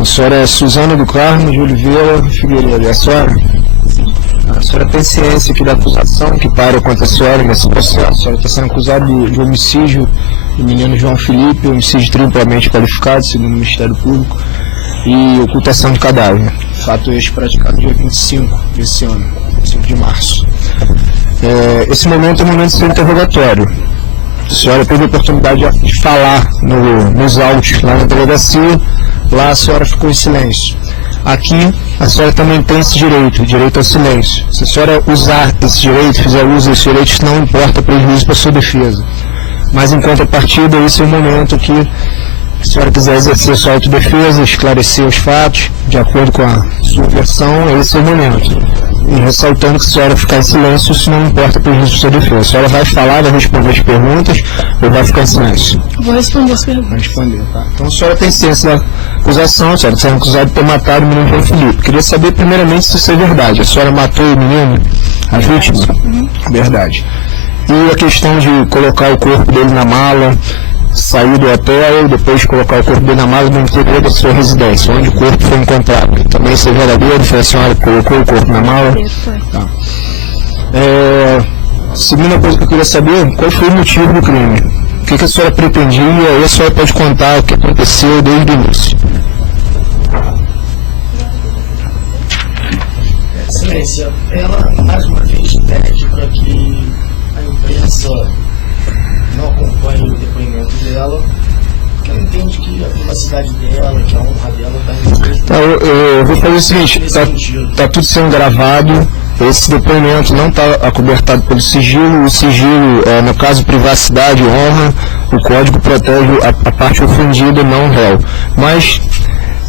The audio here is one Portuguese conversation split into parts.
A senhora é Suzana do Carmo de Oliveira Figueiredo. E a senhora? A senhora tem ciência aqui da acusação que para contra a senhora nesse processo. A senhora está sendo acusada de homicídio do menino João Felipe, homicídio triplamente qualificado, segundo o Ministério Público, e ocultação de cadáver. Fato este praticado dia 25 desse ano, 5 de março. Esse momento é o momento do seu interrogatório. A senhora teve a oportunidade de falar nos autos lá na delegacia. Lá a senhora ficou em silêncio. Aqui a senhora também tem esse direito ao silêncio. Se a senhora usar esse direito, fizer uso desse direito, isso não importa prejuízo para a sua defesa. Mas em contrapartida, esse é o momento que a senhora quiser exercer sua autodefesa, esclarecer os fatos, de acordo com a sua versão, esse é o momento. E ressaltando que se a senhora ficar em silêncio, isso não importa prejuízo para a sua defesa. A senhora vai falar, vai responder as perguntas, ou vai ficar em silêncio? Vou responder as perguntas. Vai responder, tá? Então a senhora tem ciência da acusação, a senhora está sendo acusada de ter matado o menino João Felipe. Queria saber primeiramente se isso é verdade. A senhora matou o menino, a vítima? Verdade. E a questão de colocar o corpo dele na mala, sair do hotel, depois colocar o corpo dele na mala no interior da sua residência, onde o corpo foi encontrado. Também isso é verdadeiro? Foi a senhora que colocou o corpo na mala? Foi. Tá. Segunda coisa que eu queria saber, qual foi o motivo do crime? O que a senhora pretendia? E a senhora pode contar o que aconteceu desde o início. Excelência, ela mais uma vez pede para que a imprensa não acompanhe o depoimento dela, porque ela entende que a privacidade dela, que a honra dela está em Tá, eu vou fazer o seguinte, tá tudo sendo gravado, esse depoimento não está acobertado pelo sigilo, o sigilo, no caso privacidade, honra, o código protege a parte ofendida, não o réu. Mas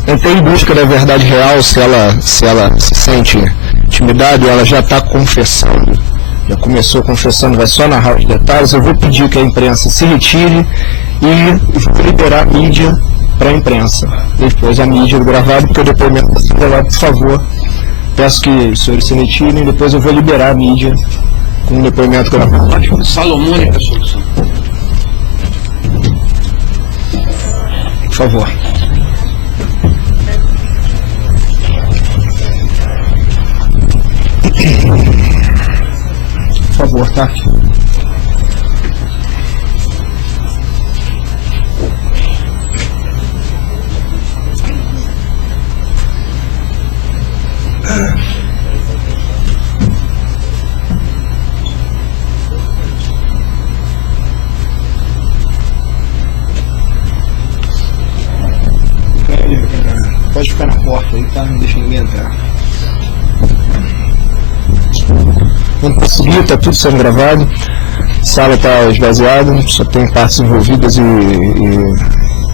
entrei em busca da verdade real, se ela se sente intimidada, ela já está confessando, já começou confessando, vai só narrar os detalhes. Eu vou pedir que a imprensa se retire e vou liberar a mídia para a imprensa. Depois a mídia gravado, porque o depoimento está sendo gravado, por favor. Peço que os senhores se retirem, depois eu vou liberar a mídia com o depoimento gravado. Salomônica solução. Por favor. Por favor, tá? Pode ficar na porta aí, tá? Não deixa ninguém entrar. Vamos prosseguir, está tudo sendo gravado, a sala está esvaziada, só tem partes envolvidas e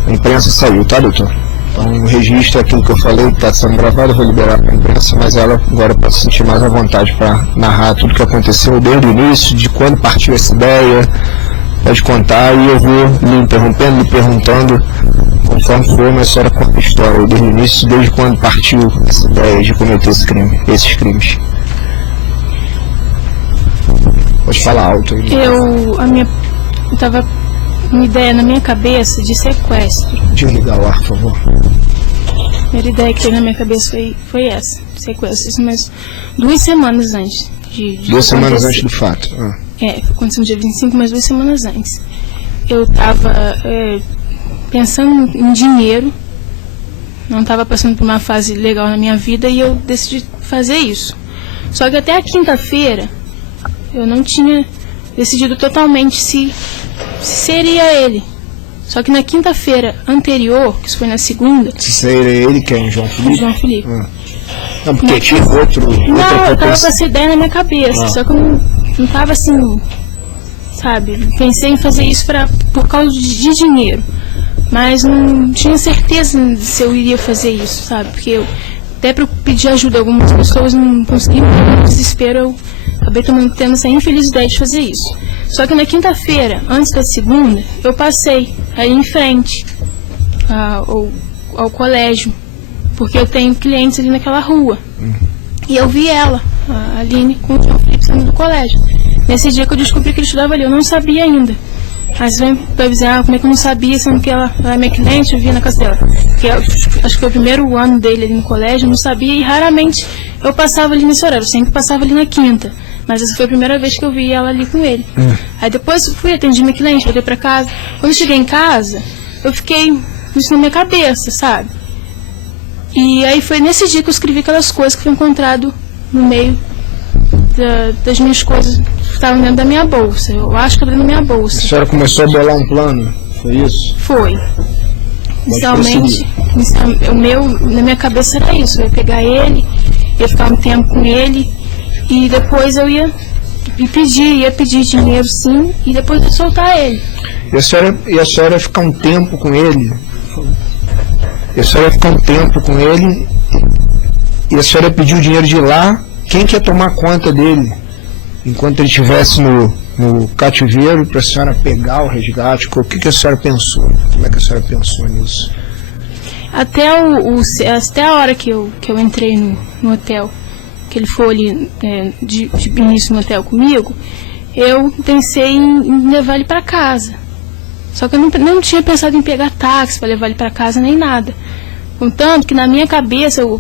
a imprensa saiu, tá, doutor? Então o registro é aquilo que eu falei, que está sendo gravado, eu vou liberar para a imprensa, mas ela agora pode se sentir mais à vontade para narrar tudo que aconteceu desde o início, de quando partiu essa ideia, pode contar e eu vou lhe interrompendo, lhe perguntando, conforme for, mas a senhora conta a história desde o início, desde quando partiu essa ideia de cometer esses crimes. Pode falar alto aí. Eu tava uma ideia na minha cabeça de sequestro. Desligar o ar, por favor. A primeira ideia que teve na minha cabeça foi essa, sequestro. Isso, mas 2 semanas antes de 2 semanas acontecer. antes do fato. Aconteceu no dia 25, mas 2 semanas antes. Eu tava pensando em dinheiro, não tava passando por uma fase legal na minha vida e eu decidi fazer isso. Só que até a quinta-feira eu não tinha decidido totalmente se seria ele. Só que na quinta-feira anterior, que isso foi na segunda... Se seria ele quem? João Felipe? João Felipe. Não, porque tinha outra eu tava com essa ideia na minha cabeça, só que eu não tava assim, sabe? Pensei em fazer isso por causa de dinheiro. Mas não tinha certeza se eu iria fazer isso, sabe? Porque eu, até para pedir ajuda a algumas pessoas, não consegui, no desespero eu acabei tendo essa infeliz ideia de fazer isso. Só que na quinta-feira, antes da segunda, eu passei aí em frente ao colégio, porque eu tenho clientes ali naquela rua. E eu vi ela, a Aline, com o João Felipe saindo do colégio. Nesse dia que eu descobri que ele estudava ali, eu não sabia ainda Aí você vai dizer, como é que eu não sabia, sendo que ela é minha cliente, eu via na casa dela. Porque acho que foi o primeiro ano dele ali no colégio, eu não sabia, e raramente eu passava ali nesse horário, eu sempre passava ali na quinta. Mas essa foi a primeira vez que eu vi ela ali com ele. Aí depois fui, atendi minha cliente, voltei pra casa. Quando eu cheguei em casa, eu fiquei isso na minha cabeça, sabe? E aí foi nesse dia que eu escrevi aquelas coisas que foi encontrado no meio das minhas coisas que estavam dentro da minha bolsa. Eu acho que era na minha bolsa. A senhora começou a bolar um plano, foi isso? Foi. Inicialmente, na minha cabeça era isso. Eu ia pegar ele, ia ficar um tempo com ele, e depois eu ia pedir dinheiro, sim, e depois ia soltar ele. E a senhora ia ficar um tempo com ele? E a senhora ia ficar um tempo com ele, e a senhora pediu o dinheiro de lá, quem quer tomar conta dele? Enquanto ele estivesse no cativeiro, para a senhora pegar o resgate, o que a senhora pensou? Como é que a senhora pensou nisso? Até a hora que eu entrei no hotel, que ele foi ali de início no hotel comigo, eu pensei em levar ele para casa. Só que eu não tinha pensado em pegar táxi para levar ele para casa nem nada. Contanto que na minha cabeça eu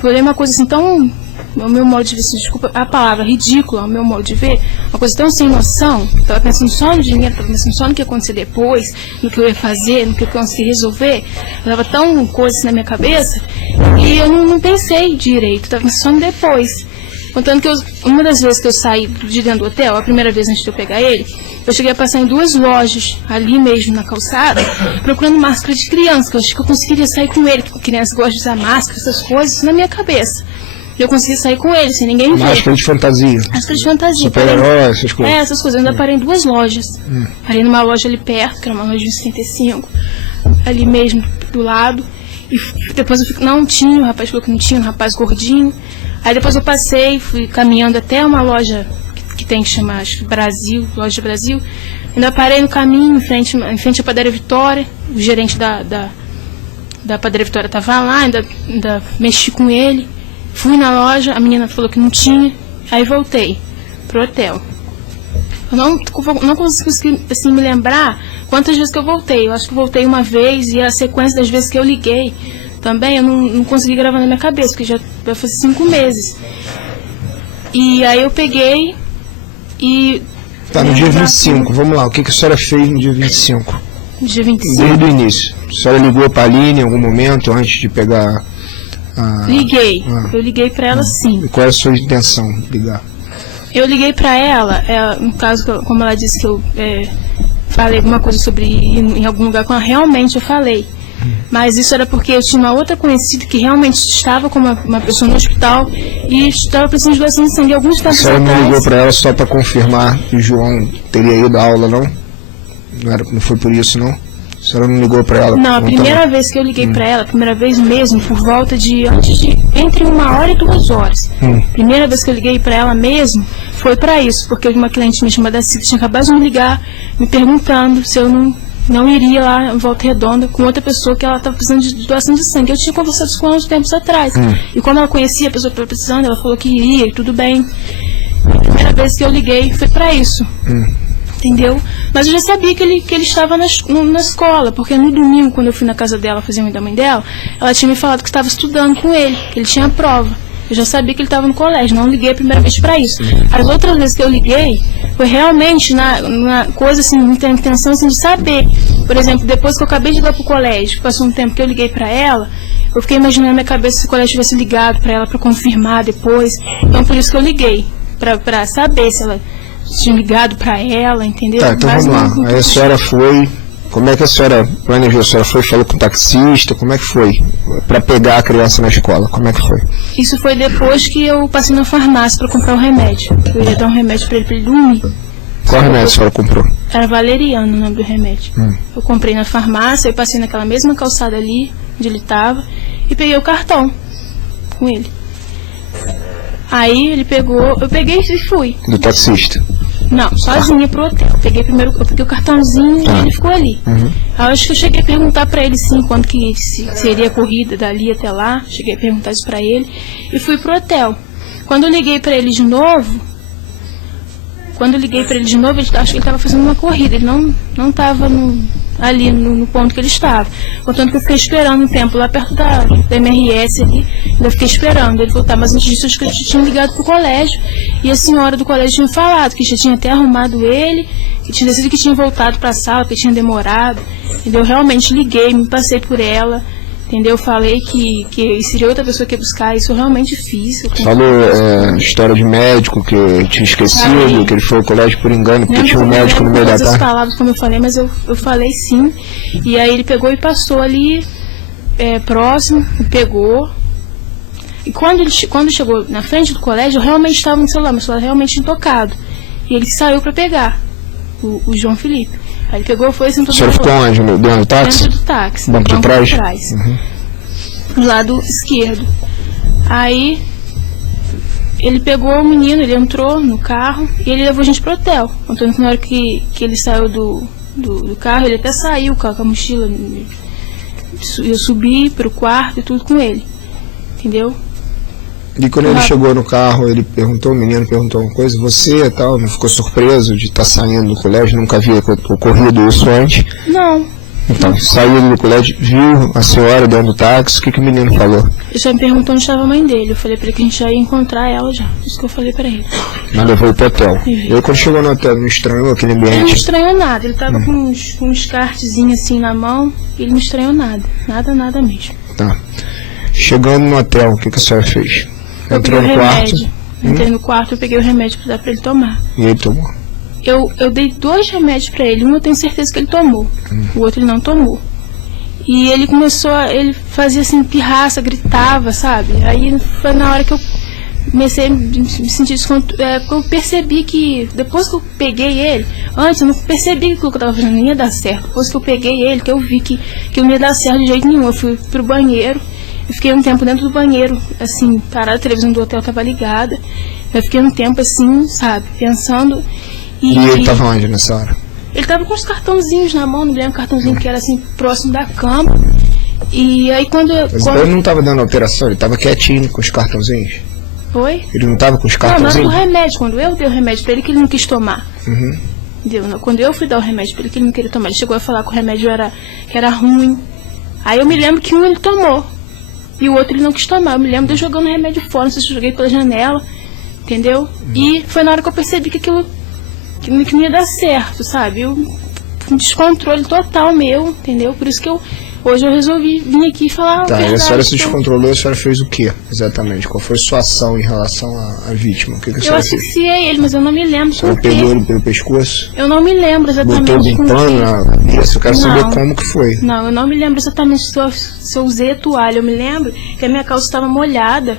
falei uma coisa assim tão, o meu modo de ver, desculpa a palavra, ridícula, o meu modo de ver, uma coisa tão sem noção. Eu estava pensando só no dinheiro, estava pensando só no que ia acontecer depois, no que eu ia fazer, no que eu consegui resolver. Eu estava tão coisa assim na minha cabeça e eu não pensei direito, estava pensando só no depois. Contanto que uma das vezes que eu saí de dentro do hotel, a primeira vez antes de eu pegar ele, eu cheguei a passar em 2 lojas, ali mesmo na calçada, procurando máscara de criança, que eu achei que eu conseguiria sair com ele, porque criança gosta de usar máscara, essas coisas, isso na minha cabeça. Eu consegui sair com ele, sem ninguém ver. Máscara de fantasia. Máscara de fantasia. Super-herói, essas coisas. Essas coisas. Eu ainda parei em 2 lojas. Parei numa loja ali perto, que era uma loja de 75, ali mesmo, do lado. E depois eu fiquei, não tinha, o rapaz falou que não tinha, um rapaz gordinho. Aí depois eu passei, fui caminhando até uma loja que tem que chamar, acho que Brasil, loja Brasil. Ainda parei no caminho, em frente à Padaria Vitória. O gerente da Padaria Vitória estava lá, ainda mexi com ele. Fui na loja, a menina falou que não tinha. Aí voltei pro hotel. Eu não consegui assim, me lembrar quantas vezes que eu voltei. Eu acho que voltei uma vez, e a sequência das vezes que eu liguei também eu não consegui gravar na minha cabeça, porque já vai fazer 5 meses. E aí eu peguei e... Tá, no dia 25, vamos lá, o que a senhora fez no dia 25? No dia 25? Desde o início. A senhora ligou para a Aline em algum momento, antes de pegar a... Liguei, eu liguei para ela sim. E qual é a sua intenção, ligar? Eu liguei para ela, no caso, como ela disse que eu falei alguma coisa sobre ir em algum lugar com ela, realmente eu falei. Mas isso era porque eu tinha uma outra conhecida que realmente estava com uma pessoa no hospital e estava precisando de doação de sangue. Alguns tempos atrás... A senhora não ligou para ela só para confirmar que o João teria ido à aula, não? Não foi por isso, não? A senhora não ligou para ela? Não, a primeira vez que eu liguei para ela, a primeira vez mesmo, por volta de entre 1 hora e 2 horas. Primeira vez que eu liguei para ela mesmo, foi para isso, porque uma cliente me chamada Cida tinha acabado de me ligar, me perguntando se eu não iria lá em Volta Redonda com outra pessoa que ela estava precisando de doação de sangue. Eu tinha conversado com ela uns tempos atrás. E como ela conhecia a pessoa que estava precisando, ela falou que iria e tudo bem. A primeira vez que eu liguei foi para isso. Entendeu? Mas eu já sabia que ele estava na escola, porque no domingo, quando eu fui na casa dela fazer o da mãe dela, ela tinha me falado que estava estudando com ele, que ele tinha prova. Eu já sabia que ele estava no colégio, não liguei a primeira vez para isso. As outras vezes que eu liguei, foi realmente na coisa assim, muita intenção assim, de saber. Por exemplo, depois que eu acabei de ir lá pro colégio, passou um tempo que eu liguei para ela, eu fiquei imaginando na minha cabeça se o colégio tivesse ligado para ela para confirmar depois. Então por isso que eu liguei, para saber se ela tinha ligado para ela, entendeu? Tá, então vamos lá. Aí a senhora foi... Como é que a senhora planejou? A senhora falou com o taxista? Como é que foi? Para pegar a criança na escola, como é que foi? Isso foi depois que eu passei na farmácia para comprar o remédio. Eu ia dar um remédio para ele dormir. Qual remédio a senhora comprou? Era valeriano o nome do remédio. Eu comprei na farmácia, eu passei naquela mesma calçada ali, onde ele estava, e peguei o cartão com ele. Aí ele pegou, eu peguei e fui. Do taxista? Não, sozinha pro hotel. Eu peguei o cartãozinho e ele ficou ali. Aí eu acho que eu cheguei a perguntar pra ele sim, quanto que seria a corrida dali até lá. Cheguei a perguntar isso pra ele e fui pro hotel. Quando eu liguei pra ele de novo, Quando eu liguei para ele de novo, acho que ele estava fazendo uma corrida, ele não estava ali no ponto que ele estava. Portanto, que eu fiquei esperando um tempo lá perto da MRS ali, eu fiquei esperando ele voltar, mas antes disso acho que eu tinha ligado pro colégio, e a senhora do colégio tinha falado que já tinha até arrumado ele, que tinha decidido que tinha voltado para a sala, que tinha demorado, entendeu? Eu realmente liguei, me passei por ela, entendeu? Falei que seria outra pessoa que ia buscar, isso eu realmente fiz. Falou história de médico, que eu tinha esquecido, que ele foi ao colégio por engano, porque tinha um médico no meio da tarde. Palavras como eu falei, mas eu falei sim. E aí ele pegou e passou ali próximo, pegou. E quando chegou na frente do colégio, eu realmente estava no celular, meu celular realmente intocado. E ele saiu para pegar o João Felipe. Aí ele pegou, foi e sentou. O senhor ficou onde? Dentro do táxi? Dentro do táxi. Banco de trás? Uhum. Do lado esquerdo. Aí ele pegou o menino, ele entrou no carro e ele levou a gente pro hotel. Então na hora que ele saiu do carro, ele até saiu com a mochila. Eu subi pro quarto e tudo com ele. Entendeu? E quando ele chegou no carro, ele perguntou, o menino perguntou uma coisa, você e tal, não ficou surpreso de estar saindo do colégio, nunca havia ocorrido isso antes? Não. Então, saiu do colégio, viu a senhora dentro do táxi, o que o menino falou? Ele só me perguntou onde estava a mãe dele, eu falei pra ele que a gente já ia encontrar ela já, isso que eu falei pra ele. Mas levou pro hotel. E aí quando chegou no hotel, não estranhou aquele ambiente? Ele não estranhou nada, ele tava com uns cartezinhos assim na mão, ele não estranhou nada, nada mesmo. Tá. Chegando no hotel, o que a senhora fez? Entrou no quarto? Entrei no quarto, eu peguei o remédio pra dar pra ele tomar. E ele tomou? Eu dei 2 remédios pra ele, um eu tenho certeza que ele tomou, o outro ele não tomou. E ele começou, ele fazia assim, pirraça, gritava, sabe? Aí foi na hora que eu comecei a me sentir descontrolado, eu percebi que, depois que eu peguei ele, antes eu não percebi que o que eu tava fazendo não ia dar certo. Depois que eu peguei ele, que eu vi que não ia dar certo de jeito nenhum, eu fui pro banheiro. Eu fiquei um tempo dentro do banheiro, assim, parada, a televisão do hotel estava ligada. Eu fiquei um tempo assim, sabe, pensando. E ele estava onde nessa hora? Ele estava com os cartãozinhos na mão, não lembro, um cartãozinho que era assim, próximo da cama. E aí quando ele não estava dando alteração, ele estava quietinho com os cartãozinhos? Oi? Ele não estava com os cartãozinhos? Não, não era do remédio, quando eu dei o remédio para ele que ele não quis tomar. Uhum. Entendeu? Quando eu fui dar o remédio para ele que ele não queria tomar, ele chegou a falar que o remédio que era ruim. Aí eu me lembro que um ele tomou. E o outro ele não quis tomar. Eu me lembro de eu jogando o remédio fora, não sei se eu joguei pela janela, entendeu? E foi na hora que eu percebi que aquilo que não ia dar certo, sabe? Um descontrole total meu, entendeu? Por isso que hoje eu resolvi vir aqui falar. Tá, e a senhora se descontrolou, a senhora fez o quê, exatamente? Qual foi a sua ação em relação à vítima? O que a senhora fez? Eu asfixiei ele, mas eu não me lembro. Você pegou ele pelo pescoço? Eu não me lembro exatamente. Botou um pano na cabeça? Eu quero saber como que foi. Não, eu não me lembro exatamente se eu usei a toalha. Eu me lembro que a minha calça estava molhada.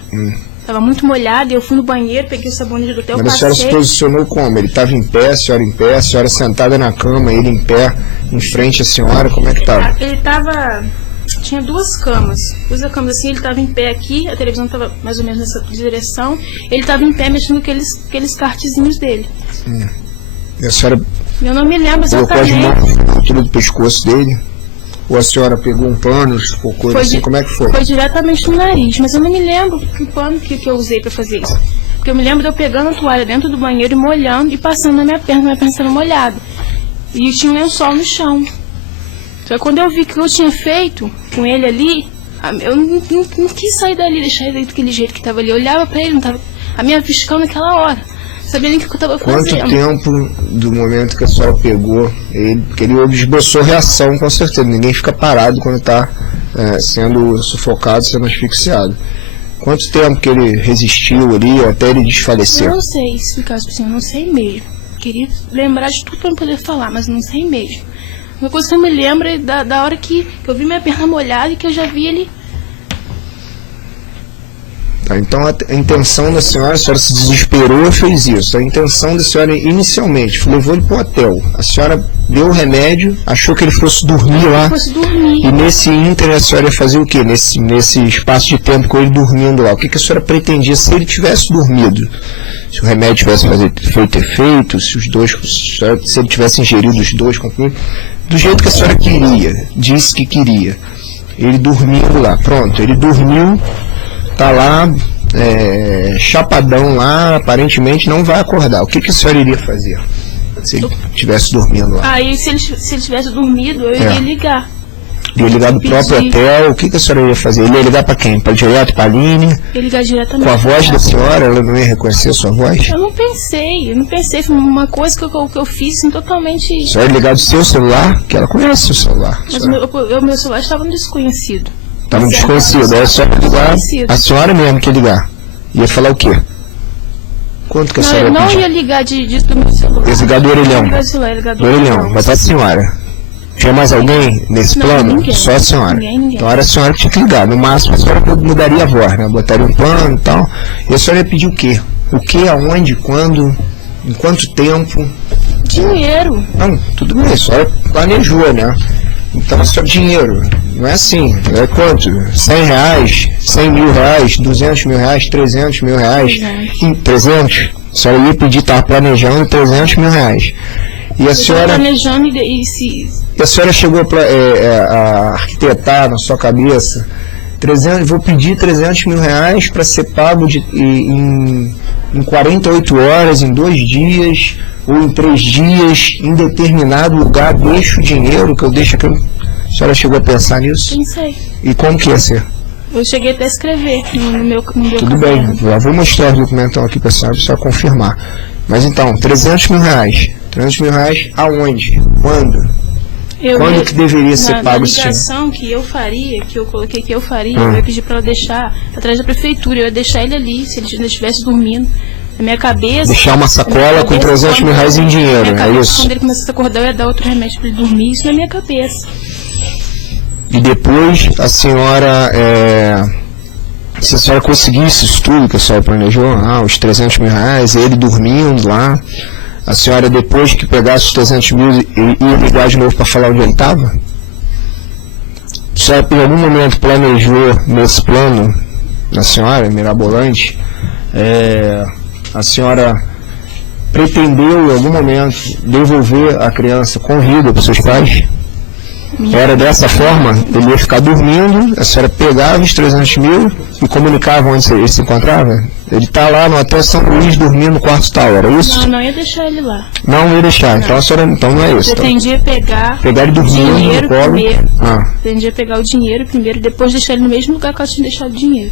Estava muito molhada e eu fui no banheiro, peguei o sabonete do hotel, Mas a senhora se posicionou como? Ele estava em pé, a senhora sentada na cama, ele em pé, em frente à senhora, como é que estava? Ele estava... Tinha 2 camas. 2 camas assim, ele estava em pé aqui, a televisão estava mais ou menos nessa direção, ele estava em pé mexendo com aqueles cartezinhos dele. E a senhora... Eu não me lembro exatamente. Colocou as mãos na altura do pescoço dele? Ou a senhora pegou um pano, coisa assim, como é que foi? Foi diretamente no nariz, mas eu não me lembro que pano que eu usei pra fazer isso. Porque eu me lembro de eu pegando a toalha dentro do banheiro e molhando e passando na minha perna estava molhada. E tinha um lençol no chão. Só que quando eu vi que eu tinha feito com ele ali, eu não quis sair dali, deixar ele daquele jeito que estava ali. Eu olhava pra ele, não tava a minha piscando naquela hora. Sabia nem o que eu estava fazendo. Quanto tempo do momento que a senhora pegou ele, porque ele esboçou reação com certeza, ninguém fica parado quando está sendo sufocado, sendo asfixiado. Quanto tempo que ele resistiu ali até ele desfalecer? Eu não sei explicar isso pra você, eu não sei mesmo. Queria lembrar de tudo para poder falar, mas não sei mesmo. Uma coisa que eu me lembro é da hora que eu vi minha perna molhada e que eu já vi ele. Tá, então a intenção da senhora, a senhora se desesperou e fez isso. A intenção da senhora inicialmente levou ele para o hotel. A senhora deu o remédio, achou que ele fosse dormir lá. E nesse ínter a senhora ia fazer o quê? Nesse espaço de tempo com ele dormindo lá. O que a senhora pretendia se ele tivesse dormido? Se o remédio tivesse feito efeito, se ele tivesse ingerido os 2 comprimidos, do jeito que a senhora queria, disse que queria. Ele dormindo lá, pronto, ele dormiu, tá lá, chapadão lá, aparentemente não vai acordar. O que a senhora iria fazer se ele estivesse dormindo lá? Aí, se ele tivesse dormido, eu iria ligar. Ia ligar do próprio hotel, o que a senhora ia fazer? Ele ia ligar para quem? Para direto, para a Aline? Ia ligar diretamente. Com a voz da senhora, ela não ia reconhecer a sua voz? Eu não pensei. Foi uma coisa que eu fiz assim, totalmente... A senhora ia ligar do seu celular, que ela conhece o celular. Mas meu celular estava no desconhecido. Estava no desconhecido, aí a senhora ia ligar, a senhora mesmo que ia ligar. Ia falar o quê? Quanto que a senhora ia pedir? Eu não ia ligar do meu celular. Ia ligar do orelhão. Do orelhão, mas a senhora... Tinha mais alguém nesse plano? Ninguém. Só a senhora. Ninguém. Então era a senhora que tinha que ligar. No máximo a senhora mudaria a voz, né? Botaria um plano e tal. E a senhora ia pedir o quê? O quê, aonde, quando, em quanto tempo? Dinheiro. Não, tudo bem, a senhora planejou, né? Então a senhora, dinheiro, não é assim. É quanto? 100 reais, 100 mil reais, 200 mil reais, 300 mil reais, 300? A senhora ia pedir, estava planejando 300 mil reais. E a senhora... planejando E a senhora chegou a arquitetar na sua cabeça, vou pedir 300 mil reais para ser pago em 48 horas, em 2 dias, ou em 3 dias, em determinado lugar, deixo o dinheiro que eu deixo aqui. A senhora chegou a pensar nisso? Pensei. E como que ia ser? Eu cheguei até a escrever no meu Tudo bem, já vou mostrar o documento aqui para a senhora, só confirmar. Mas então, 300 mil reais. 300 mil reais aonde? Quando? Quando que deveria ser pago esse dinheiro? Na ligação que eu faria, que eu coloquei que eu faria, eu ia pedir para ela deixar atrás da prefeitura, eu ia deixar ele ali, se ele ainda estivesse dormindo. Na minha cabeça... Deixar uma sacola com 300 mil reais em dinheiro, é isso? Quando ele começasse a acordar, eu ia dar outro remédio para ele dormir, isso na minha cabeça. E depois a senhora... se a senhora conseguisse isso tudo que a senhora planejou, os 300 mil reais, ele dormindo lá, a senhora, depois que pegasse os 300 mil, ia ligar de novo para falar onde ele estava? A senhora, em algum momento, planejou nesse plano, da senhora, mirabolante, a senhora pretendeu, em algum momento, devolver a criança com vida para os seus pais? Era dessa forma, ele ia ficar dormindo, a senhora pegava os 300 mil e comunicava onde ele se encontrava? Ele está lá no Hotel São Luís dormindo no quarto tal, era isso? Não ia deixar ele lá. Não ia deixar, então a senhora não é isso. Eu pretendia pegar ele dormindo dinheiro no colo. Primeiro. Pretendia pegar o dinheiro primeiro, depois deixar ele no mesmo lugar que ela tinha deixado o dinheiro.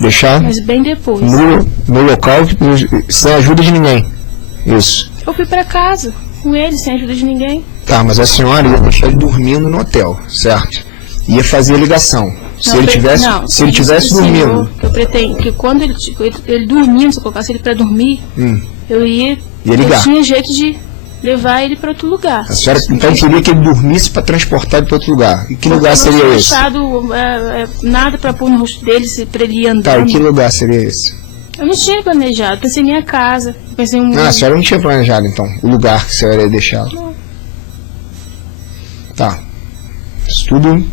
Deixar? Mas bem depois. No local, sem ajuda de ninguém. Isso. Eu fui para casa com ele, sem ajuda de ninguém. Tá, mas a senhora ia deixar ele dormindo no hotel, certo? Ia fazer a ligação. Se ele tivesse dormindo. Eu pretendo que quando ele dormindo, se eu colocasse ele para dormir, eu ia ligar. Eu tinha jeito de levar ele para outro lugar. A senhora então queria que ele dormisse para transportar ele para outro lugar. E que lugar seria esse? Eu não tinha nada para pôr no rosto dele, para ele ir andando. Tá, e que lugar seria esse? Eu não tinha planejado, pensei em minha casa. Pensei a senhora não tinha planejado então o lugar que a senhora ia deixá-lo? Não. Tá. Isso tudo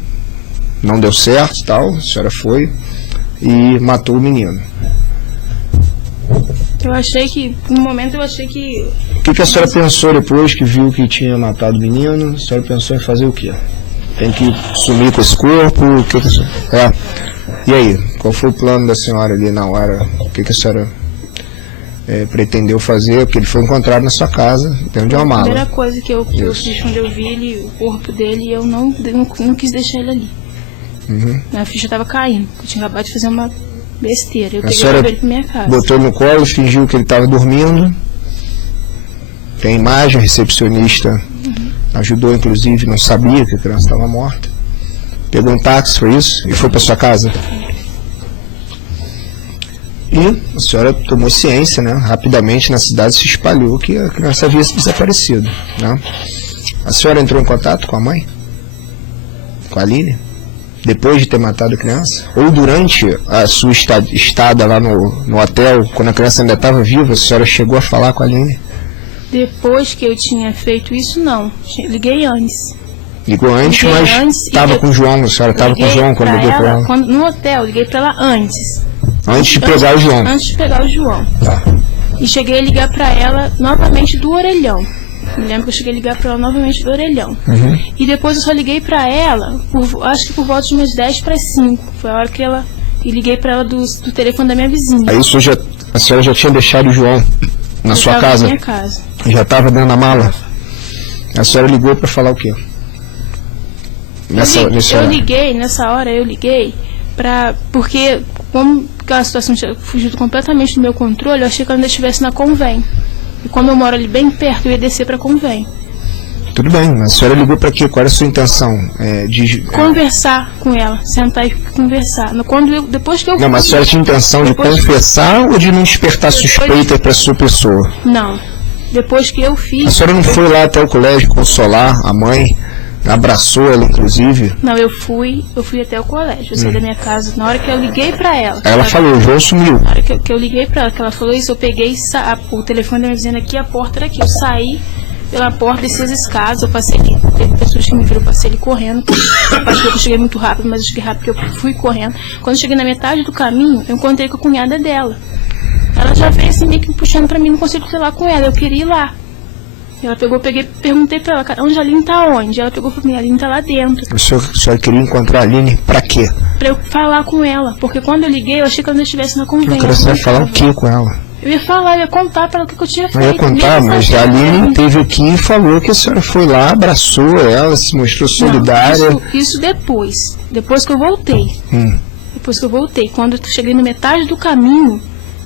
não deu certo e tal, a senhora foi e matou o menino. Eu achei que, no momento eu achei que... O que a senhora pensou depois que viu que tinha matado o menino? A senhora pensou em fazer o quê? Tem que sumir com esse corpo? O que a senhora... E aí, qual foi o plano da senhora ali na hora? O que a senhora pretendeu fazer? Porque ele foi encontrado na sua casa, dentro de uma mala. A primeira coisa que eu fiz quando eu vi ele, o corpo dele, eu não quis deixar ele ali. Minha ficha estava caindo, eu tinha acabado de fazer uma besteira. Eu peguei ele pra minha casa. Botou no colo, fingiu que ele estava dormindo. Tem imagem, a recepcionista ajudou, inclusive, não sabia que a criança estava morta. Pegou um táxi, foi isso? E foi para sua casa? E a senhora tomou ciência, né? Rapidamente na cidade se espalhou que a criança havia desaparecido, né? A senhora entrou em contato com a mãe? Com a Aline? Depois de ter matado a criança? Ou durante a sua estada lá no hotel, quando a criança ainda estava viva, a senhora chegou a falar com a Aline? Depois que eu tinha feito isso, não. Liguei antes. Ligou antes, mas estava com o João, a senhora estava com o João quando liguei para ela? No hotel, liguei para ela antes. Antes de pegar o João? Antes de pegar o João. Tá. E cheguei a ligar para ela novamente do orelhão. Me lembro que eu cheguei a ligar para ela novamente do orelhão. E depois eu só liguei para ela, acho que por volta de umas 10 para 5. Foi a hora que ela e liguei para ela do telefone da minha vizinha. Aí a senhora já tinha deixado o João na sua casa? Na minha casa. Já estava dentro da mala? A senhora ligou para falar o quê? Nessa hora eu liguei porque como aquela situação tinha fugido completamente do meu controle, eu achei que ela ainda estivesse na Convém. E como eu moro ali bem perto, eu ia descer para Convém. Tudo bem, mas a senhora ligou para quê? Qual era a sua intenção? Conversar com ela, sentar e conversar. Depois que eu Não, mas a senhora tinha intenção de confessar ou de não despertar suspeita para a sua pessoa? Não. Depois que eu fiz... A senhora não foi lá até o colégio consolar a mãe? Abraçou ela, inclusive? Não, eu fui até o colégio. Eu saí da minha casa. Na hora que eu liguei pra ela... Ela falou, o João sumiu. Na hora que eu liguei pra ela, que ela falou isso, eu peguei o telefone da minha vizinha aqui, a porta era aqui. Eu saí pela porta, desci as escadas, eu passei ali. Teve pessoas que me viram, eu passei ali correndo. Eu cheguei muito rápido, mas eu cheguei rápido porque eu fui correndo. Quando eu cheguei na metade do caminho, eu encontrei com a cunhada dela. Ela já veio assim, meio que puxando pra mim, não consigo ir lá com ela. Eu queria ir lá. Ela perguntei pra ela, cara, onde a Aline tá onde? Ela pegou pra mim, a Aline tá lá dentro. A senhora queria encontrar a Aline pra quê? Pra eu falar com ela, porque quando eu liguei, eu achei que ela não estivesse na Convém. Você ia falar o que com ela? Eu ia falar, eu ia contar pra ela o que eu tinha feito. Eu ia contar, mas a Aline teve aqui e falou que a senhora foi lá, abraçou ela, se mostrou solidária. Não, isso depois que eu voltei. Depois que eu voltei, quando eu cheguei na metade do caminho,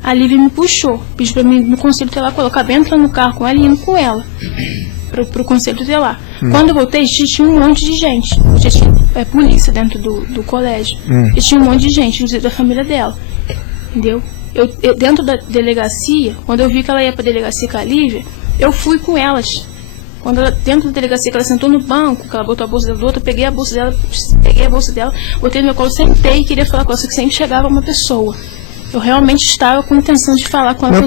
a Lívia me puxou, pediu pra mim no conselho tutelar colocar dentro no carro com ela e indo com ela pro conselho tutelar. Quando eu voltei, tinha um monte de gente. Tinha polícia dentro do colégio. E tinha um monte de gente, inclusive da família dela. Entendeu? Eu dentro da delegacia, quando eu vi que ela ia pra delegacia com a Lívia, eu fui com elas. Quando ela, dentro da delegacia, que ela sentou no banco, que ela botou a bolsa dela do outro, eu peguei a bolsa dela, botei no meu colo, sentei e queria falar com ela, só que sempre chegava uma pessoa. Eu realmente estava com intenção de falar com ela.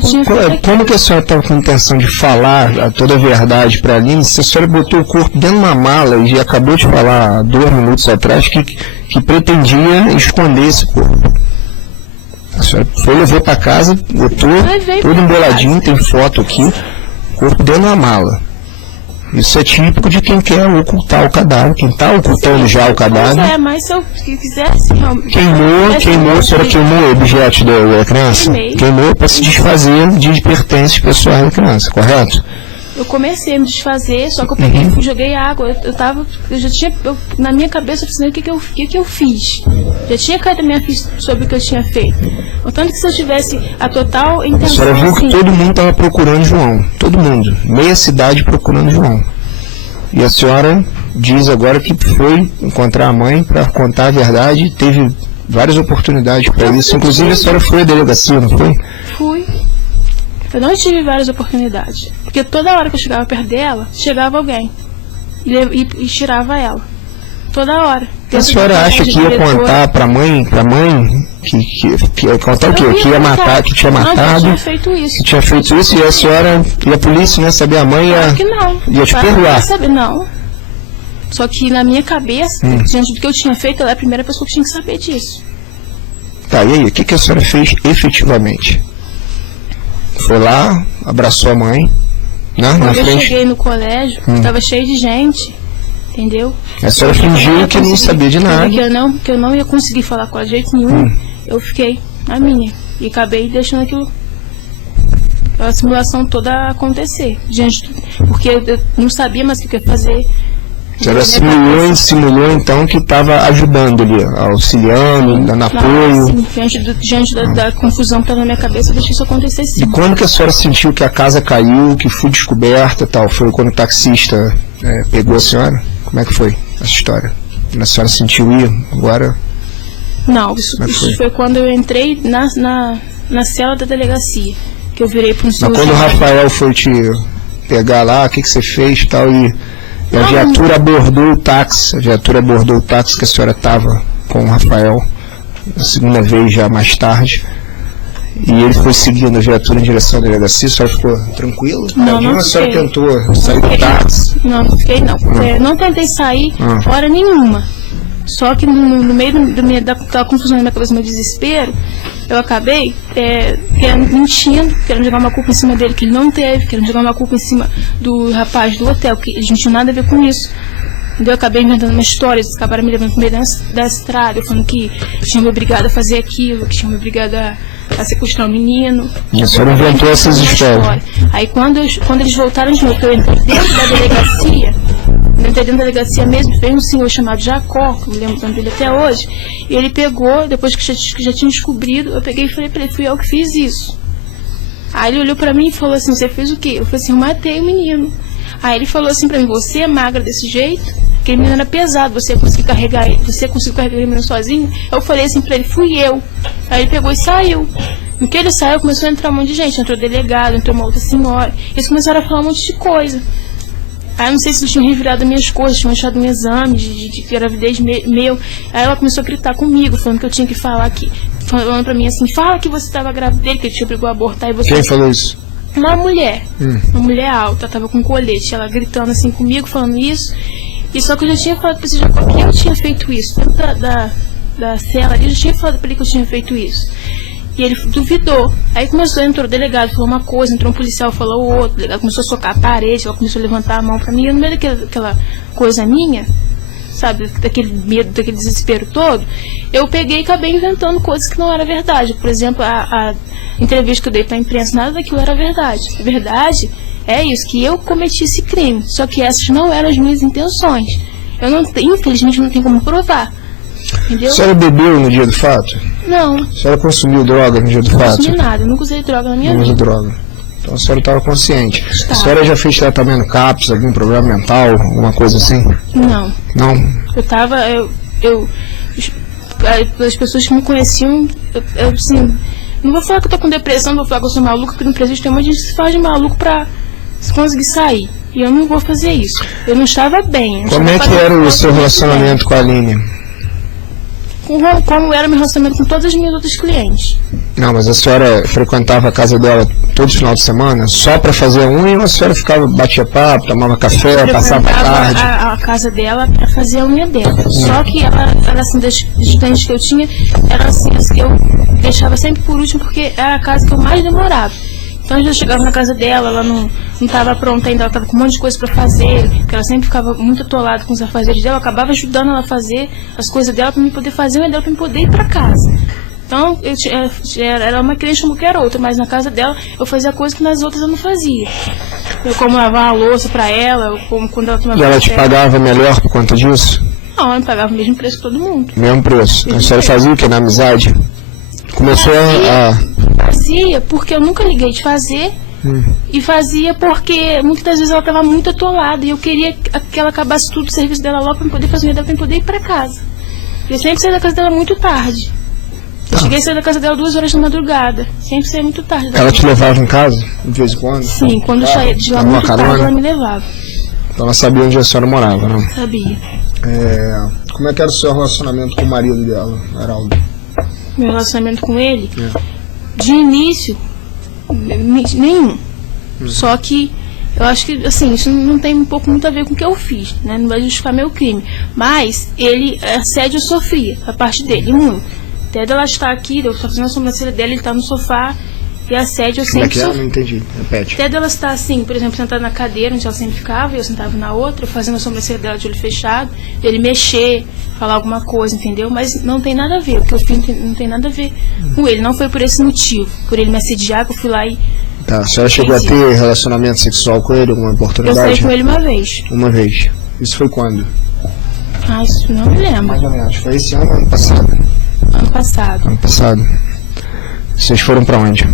Como que a senhora estava com intenção de falar toda a verdade para a Aline, se a senhora botou o corpo dentro de uma mala e acabou de falar 2 minutos atrás que pretendia esconder esse corpo? A senhora levou para casa, botou todo emboladinho, tem foto aqui, corpo dentro de uma mala. Isso é típico de quem quer ocultar o cadáver, quem está ocultando já o cadáver. Mas se eu quisesse realmente... Queimou, a senhora queimou objetos da criança? Queimou para se desfazer de pertences pessoais da criança, correto? Eu comecei a me desfazer, só que eu peguei e joguei água. Na minha cabeça eu pensei, o que eu fiz? Já tinha caído a minha ficha sobre o que eu tinha feito. Portanto, que se eu tivesse a total intenção... A senhora viu que todo mundo estava procurando João, todo mundo, meia cidade procurando João. E a senhora diz agora que foi encontrar a mãe para contar a verdade, teve várias oportunidades para isso, inclusive a senhora foi à delegacia, não foi? Fui. Eu não tive várias oportunidades, porque toda hora que eu chegava perto dela, chegava alguém e tirava ela. Toda hora. A senhora acha que ia contar para a mãe que ia contar o quê? Que ia matar, que tinha matado? Não, que tinha feito isso. Que tinha feito isso e a senhora e a polícia ia saber, a mãe ia te perdoar? Não. Só que na minha cabeça, diante do que eu tinha feito, ela é a primeira pessoa que tinha que saber disso. Tá, e aí, o que a senhora fez efetivamente? Foi lá, abraçou a mãe, né? Quando eu cheguei no colégio, estava cheio de gente, entendeu? A senhora fingiu que não sabia de nada. Que eu não ia conseguir falar com ela de jeito nenhum. Eu fiquei na minha. E acabei deixando a simulação toda acontecer. Porque eu não sabia mais o que ia fazer. A senhora simulou então que estava ajudando ali, auxiliando, dando apoio. Sim, diante da confusão que estava na minha cabeça, eu deixei isso acontecer sim. E quando que a senhora sentiu que a casa caiu, que foi descoberta e tal? Foi quando o taxista pegou a senhora? Como é que foi essa história? A senhora sentiu ir agora? Não, isso foi quando eu entrei na cela da delegacia, que eu virei para um cirurgião. Mas quando o Rafael foi te pegar lá, o que você fez e tal, e a viatura abordou o táxi, que a senhora estava com o Rafael, a segunda vez já mais tarde, e ele foi seguindo a viatura em direção à delegacia, a senhora ficou tranquila? Não, a senhora tentou sair do táxi? Não fiquei não. Não tentei sair hora nenhuma. Só que no meio da confusão na minha cabeça, no meu desespero, eu acabei mentindo, querendo jogar uma culpa em cima dele que ele não teve, querendo jogar uma culpa em cima do rapaz do hotel, que a gente não tinha nada a ver com isso. Entendeu? Eu acabei inventando uma história, eles acabaram me levando no meio da estrada, falando que tinham me obrigado a fazer aquilo, que tinham me obrigado a sequestrar um menino. E a senhora inventou essas histórias. Aí quando eles voltaram de novo, eu entrei dentro da delegacia mesmo, veio um senhor chamado Jacó, que eu me lembro o nome dele até hoje, e ele pegou, depois que já tinha descobrido, eu peguei e falei pra ele, fui eu que fiz isso. Aí ele olhou pra mim e falou assim, você fez o quê? Eu falei assim, eu matei o menino. Aí ele falou assim pra mim, você é magra desse jeito? Aquele menino era pesado, você conseguiu carregar ele menino sozinho? Eu falei assim pra ele, fui eu. Aí ele pegou e saiu. No que ele saiu, começou a entrar um monte de gente, entrou delegado, entrou uma outra senhora. Eles começaram a falar um monte de coisa. Aí eu não sei se eles tinham revirado minhas coisas, tinham achado um exame de gravidez meu. Aí ela começou a gritar comigo, falando que eu tinha que falar aqui. Falando pra mim assim, fala que você estava grávida dele, que ele te obrigou a abortar e você... Quem falou isso? Uma mulher alta, tava com colete, ela gritando assim comigo, falando isso. E só que eu já tinha falado pra esse Jacó que eu tinha feito isso. Dentro da cela ali, eu já tinha falado pra ele que eu tinha feito isso. E ele duvidou. Aí entrou o delegado, falou uma coisa, entrou um policial, falou outra. O delegado começou a socar a parede, ela começou a levantar a mão pra mim. E no meio daquela coisa minha, sabe, daquele medo, daquele desespero todo, eu peguei e acabei inventando coisas que não eram verdade. Por exemplo, a entrevista que eu dei pra imprensa, nada daquilo era verdade. A verdade é isso, que eu cometi esse crime. Só que essas não eram as minhas intenções. Infelizmente, não tenho como provar. Entendeu? A senhora bebeu no dia do fato? Não. A senhora consumiu droga no dia do fato? Não consumi nada, eu nunca usei droga na minha vida. Não usou droga. Então a senhora estava consciente. Estava. A senhora já fez tratamento CAPS, algum problema mental, alguma coisa assim? Não. Não? As pessoas que me conheciam, eu assim, não vou falar que eu tô com depressão, não vou falar que eu sou maluca, porque no presídio tem um monte de gente que se faz de maluco pra conseguir sair. E eu não vou fazer isso. Eu não estava bem. Como é que era o seu relacionamento com a Aline? Como era meu relacionamento com todas as minhas outras clientes. Não, mas a senhora frequentava a casa dela todo final de semana só para fazer unha ou a senhora ficava, batia papo, tomava café, passava a tarde? A casa dela para fazer a unha dela. Só que ela assim, das estudantes que eu tinha, era assim, as que eu deixava sempre por último porque era a casa que eu mais demorava. Então eu já chegava na casa dela, ela não estava pronta ainda, ela estava com um monte de coisa para fazer, porque ela sempre ficava muito atolada com os afazeres dela, eu acabava ajudando ela a fazer as coisas dela para mim poder fazer a dela, para mim poder ir para casa. Então era uma cliente como qualquer outra, mas na casa dela eu fazia coisas que nas outras eu não fazia. Eu como lavar a louça para ela, como quando ela tomava. E ela te pagava melhor por conta disso? Não, ela me pagava o mesmo preço que todo mundo. Mesmo preço. A senhora fazia o que na amizade? Começou Fazia porque eu nunca liguei de fazer. E fazia porque muitas das vezes ela estava muito atolada e eu queria que ela acabasse tudo o serviço dela logo para eu poder fazer o dela, para eu poder ir para casa. Eu sempre saí da casa dela muito tarde. Eu cheguei a sair da casa dela 2 horas da madrugada. Sempre saí muito tarde. Ela te levava em casa de vez em quando? Sim, quando eu saía de lá muito tarde ela me levava. Então ela sabia onde a senhora morava, não? Sabia. Como é que era o seu relacionamento com o marido dela, Heraldo? Meu relacionamento com ele? De início, nenhum. Só que eu acho que, assim, isso não tem muito a ver com o que eu fiz, né? Não vai justificar meu crime. Mas ele, assédio sofria, a parte dele, muito. Até dela estar aqui, eu estou fazendo a sobrancelha dela, ele está no sofá, e assédio eu sempre sofri. Como é que é? Não entendi. Repete. Até dela estar assim, por exemplo, sentada na cadeira onde ela sempre ficava, e eu sentava na outra, eu fazendo a sobrancelha dela de olho fechado, ele mexer, falar alguma coisa, entendeu? Mas não tem nada a ver, o que eu fiz não tem nada a ver com ele, não foi por esse motivo, por ele me assediar, que eu fui lá e... Tá, a senhora chegou a ter relacionamento sexual com ele, alguma oportunidade? Eu saí com ele uma vez. Uma vez. Isso foi quando? Isso não me lembro. Mais ou menos, foi esse ano ou ano passado? Ano passado. Ano passado. Vocês foram pra onde?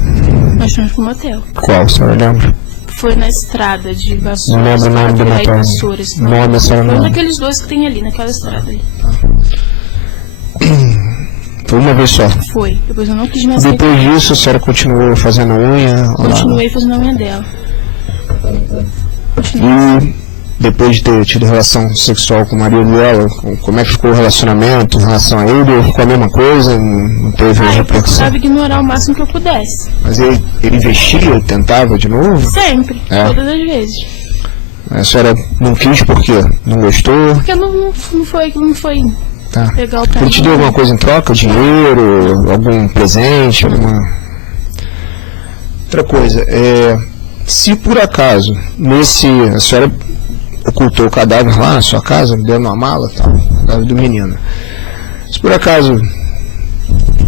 Nós fomos pro motel. Qual, a senhora lembra? Foi na estrada de Vassoura. Não lembro o nome do motel. Nome, a senhora não. Foi daqueles dois que tem ali, naquela estrada ali. Foi uma vez só? Foi. Depois eu não quis mais. Depois disso, a senhora continuou fazendo unha? Continuei fazendo a unha dela. E depois de ter tido relação sexual com o marido dela, como é que ficou o relacionamento em relação a ele? Ficou a mesma coisa? Não teve eu repercussão? procurava ignorar o máximo que eu pudesse. Mas ele investia, tentava de novo? Sempre, todas as vezes. A senhora não quis por quê? Não gostou? Porque não foi tá. Legal pra ele te deu alguma coisa em troca? Dinheiro? Algum presente? Alguma... Outra coisa, se por acaso, a senhora ocultou o cadáver lá na sua casa, dentro de uma mala, tal, o cadáver do menino. Se por acaso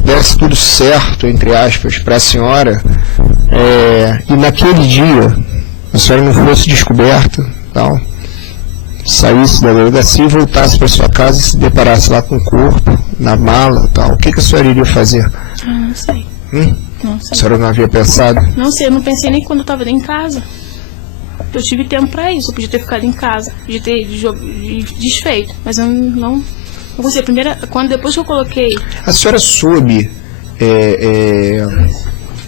desse tudo certo, entre aspas, para a senhora, e naquele dia a senhora não fosse descoberta, tal, saísse da delegacia e voltasse para sua casa e se deparasse lá com o corpo, na mala, tal, o que a senhora iria fazer? Não sei. Não sei. A senhora não havia pensado? Não sei, eu não pensei nem quando eu estava em casa. Eu tive tempo para isso, eu podia ter ficado em casa, podia ter desfeito, mas eu não consegui. Depois que eu coloquei... A senhora soube...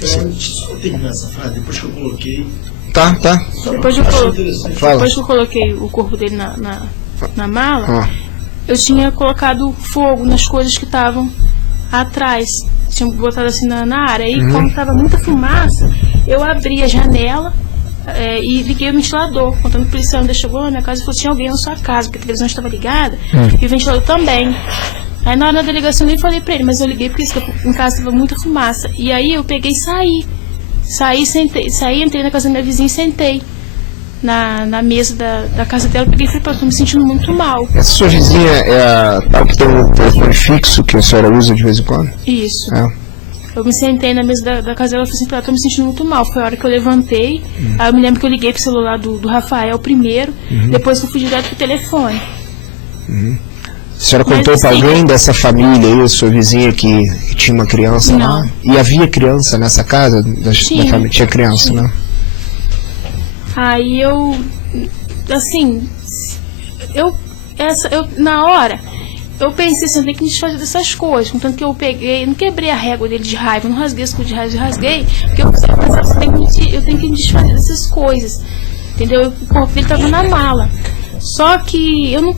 Só terminar essa frase, depois que eu coloquei... Tá. Depois que eu coloquei o corpo dele na mala, eu tinha colocado fogo nas coisas que estavam atrás. Tinha botado assim na área. E como estava muita fumaça, eu abri a janela e liguei o ventilador. Contando o policial ainda chegou na minha casa e falou: tinha alguém na sua casa, porque a televisão estava ligada e o ventilador também. Aí na hora da delegacia eu nem falei pra ele, mas eu liguei porque em casa estava muita fumaça. E aí eu peguei e saí, entrei na casa da minha vizinha e sentei na mesa da casa dela. Peguei e falei: tô me sentindo muito mal. Essa sua vizinha é a tal que tem um telefone fixo que a senhora usa de vez em quando? Isso. Eu me sentei na mesa da casa dela e falei assim: tô me sentindo muito mal. Foi a hora que eu levantei. Aí eu me lembro que eu liguei pro celular do Rafael primeiro, depois eu fui direto pro telefone. A senhora contou para alguém dessa família aí, a sua vizinha que tinha uma criança lá? E havia criança nessa casa? Da família? Tinha criança, né? Aí na hora, eu pensei assim: eu tenho que me desfazer dessas coisas. Contanto que eu peguei, não quebrei a régua dele de raiva, não rasguei as coisas de raiva, rasguei, porque eu pensei: eu tenho que me desfazer dessas coisas, entendeu? O corpo dele estava na mala. Só que eu não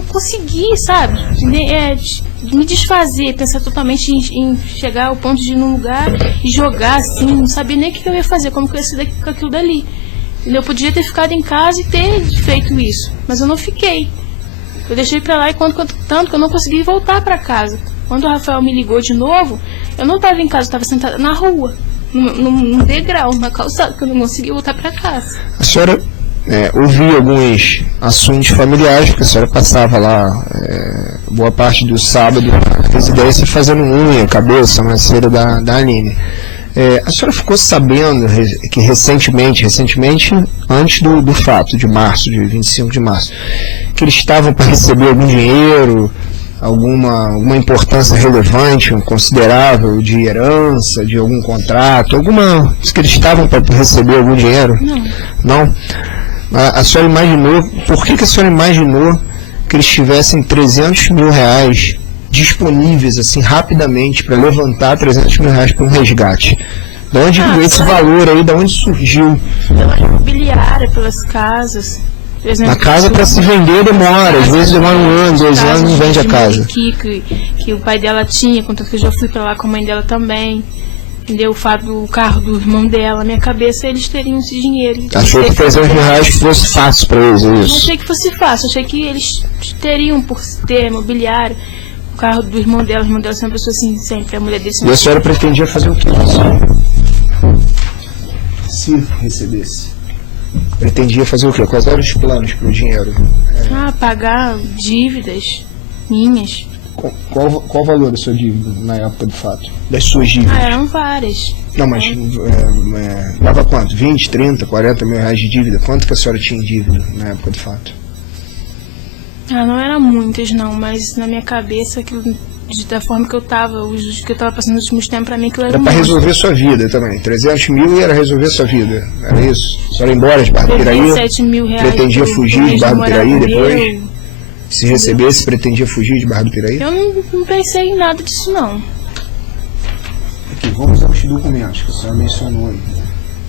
consegui, sabe? Me desfazer, pensar totalmente em chegar ao ponto de ir num lugar e jogar assim, não sabia nem o que eu ia fazer, como que eu ia sair com aquilo dali. Eu podia ter ficado em casa e ter feito isso, mas eu não fiquei. Eu deixei pra lá tanto que eu não consegui voltar pra casa. Quando o Rafael me ligou de novo, eu não estava em casa, eu estava sentada na rua, num degrau, na calçada, que eu não consegui voltar pra casa. A senhora ouvi alguns assuntos familiares, porque a senhora passava lá boa parte do sábado na residência fazendo unha, cabeça, maceira da Aline. A senhora ficou sabendo que recentemente, antes do fato de março, de 25 de março, que eles estavam para receber algum dinheiro, alguma importância relevante, considerável, de herança, de algum contrato, que eles estavam para receber algum dinheiro? Não? A senhora imaginou, por que a senhora imaginou que eles tivessem 300 mil reais disponíveis assim rapidamente para levantar 300 mil reais para um resgate? De onde esse valor aí, de onde surgiu? Pela imobiliária, pelas casas. Por exemplo, a casa para se vender demora, às vezes demora 1 ano, 2 anos, não vende a casa. Que o pai dela tinha, contanto que eu já fui para lá com a mãe dela também. Entendeu? O fato do carro do irmão dela, na minha cabeça eles teriam esse dinheiro. Achou que 300 mil reais fosse fácil para eles, é isso? Não achei que fosse fácil, achei que eles teriam, por ter imobiliário, o carro do irmão dela é uma pessoa assim, sempre, a mulher dele. E a senhora pretendia fazer o quê? Se recebesse. Pretendia fazer o quê? Quais eram os planos para o dinheiro? Pagar dívidas minhas. Qual o valor da sua dívida na época do fato? Das suas dívidas? Eram várias. Não, mas dava quanto? 20, 30, 40 mil reais de dívida? Quanto que a senhora tinha em dívida na época do fato? Não eram muitas não, mas na minha cabeça, da forma que eu estava passando nos últimos tempos, para mim aquilo era para resolver sua vida também. 300 mil era resolver sua vida, era isso? A senhora ia embora de Barra do Piraí? 7 mil reais. Pretendia fugir de Barra do Piraí depois? Se recebesse, pretendia fugir de Barra do Piraí? Eu não pensei em nada disso, não. Aqui, vamos aos documentos que a senhora mencionou aí.